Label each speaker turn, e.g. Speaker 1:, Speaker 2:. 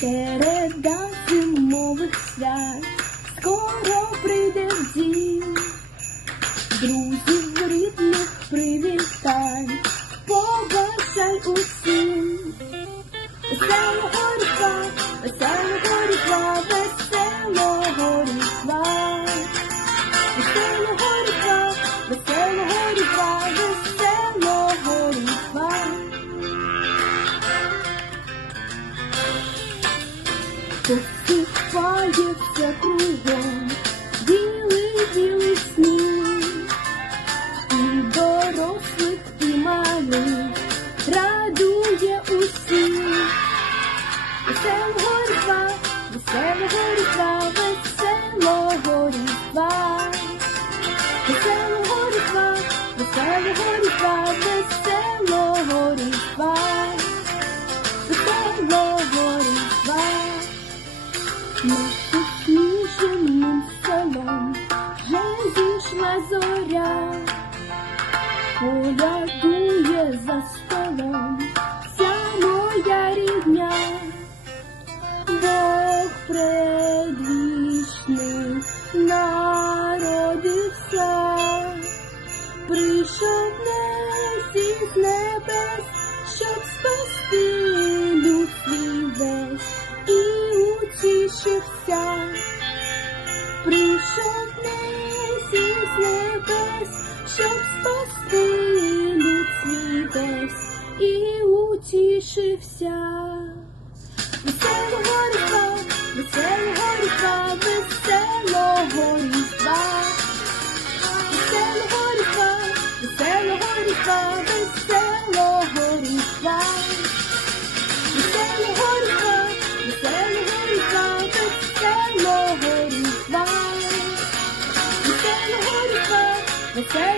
Speaker 1: Череда зимових свят скоро прийде в дім. Друзів рідних привітай, побажай усім. Посипається кругом білий білий сніг, і дорослих, і малих радує усіх. Веселого різдва, веселого різдва, веселого різдва. Веселого різдва, веселого різдва, веселого Над сніженим селом вже зійшла зоря, полядує щоб спасти люд свій весь і утішився.